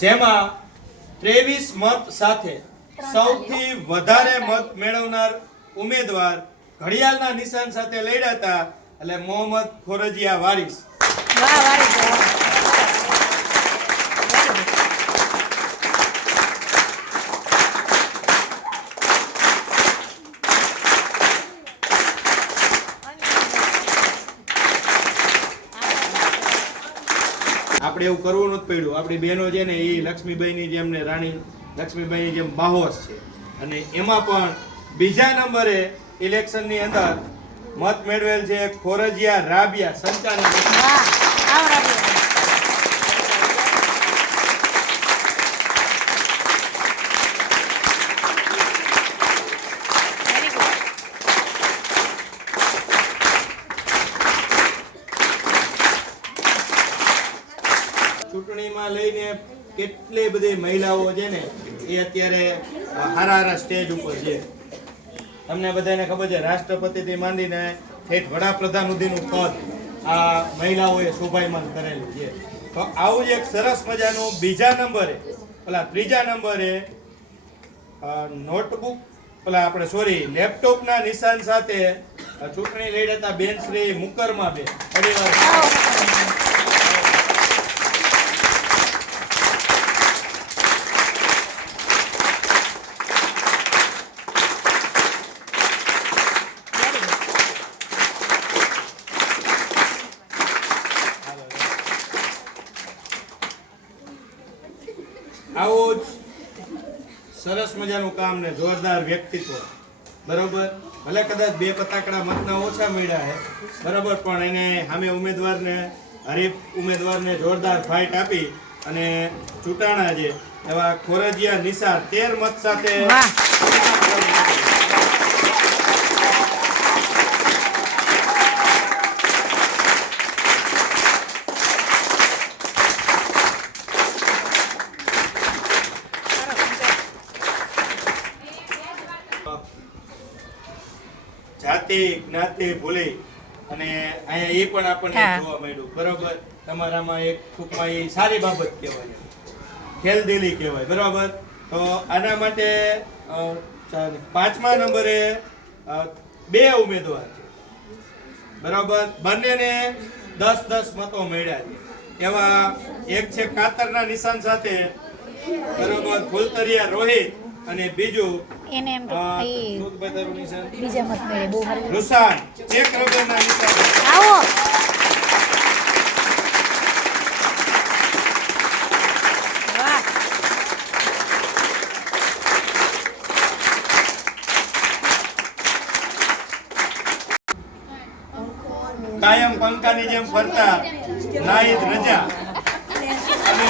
જેમાં 23 મત સાથે સૌથી વધારે મત મેળવનાર ઉમેદવાર ઘડિયાળના નિશાન સાથે લડ્યા હતા એટલે મોહમ્મદ ખોરજીયા વારિસ. વાહ વારિસ વાહ. આપણે એવું કરવું નથી પડ્યું. આપણી બહેનો છે ને એ લક્ષ્મીબાઈની જેમ ને રાણી લક્ષ્મીબાઈની જેમ બાહોશ છે અને એમાં પણ બીજા નંબરે ઇલેક્શનની અંદર મત મેળવેલ છે ખોરજીયા રાબિયા સંચાલક. વાહ આવ રાબિયા. ચૂંટણીમાં લઈને કેટલી બધી મહિલાઓ છે ને એ અત્યારે હારા સ્ટેજ ઉપર છે. તમને બધાને ખબર છે રાષ્ટ્રપતિથી માંડીને ઠેઠ વડાપ્રધાન સુધીનું પદ આ મહિલાઓએ શોભાયમાન કરેલું છે. તો આવું જ એક સરસ મજાનું ત્રીજા નંબરે નોટબુક લેપટોપના નિશાન સાથે ચૂંટણી લડ્યા હતા બેન શ્રી મુકરમાબેન પરિવાર. આવું જ સરસ મજાનું કામ ને જોરદાર વ્યક્તિત્વ બરોબર. ભલે કદાચ 2 ફટાકડા મતના ઓછા મળ્યા છે બરોબર, પણ એને સામે હરીફ ઉમેદવારને જોરદાર ફાઇટ આપી અને ચૂંટાણા છે એવા ખોરજીયા નિશાન 13 મત સાથે. જાતિ જ્ઞાતિ ભૂલી અને અહીંયા એ પણ આપણને જોવા મળ્યું બરોબર. તમારામાં એક ટૂંકમાં એ સારી બાબત કહેવાય, ખેલદિલી કહેવાય બરોબર. તો આના માટે 5મા નંબરે 2 ઉમેદવાર છે બરોબર. બંનેને 10-10 મતો મળ્યા છે. એવા એક છે કાતરના નિશાન સાથે બરોબર ફૂલતરિયા રોહિત અને બીજું એને એમ તો બીજા મત મળે બહુ સારું. રુસાન એક રબરના નિશાન. આવો વાહ. કાયમ પંખાની જેમ ફરતા નાહિદ રજા અને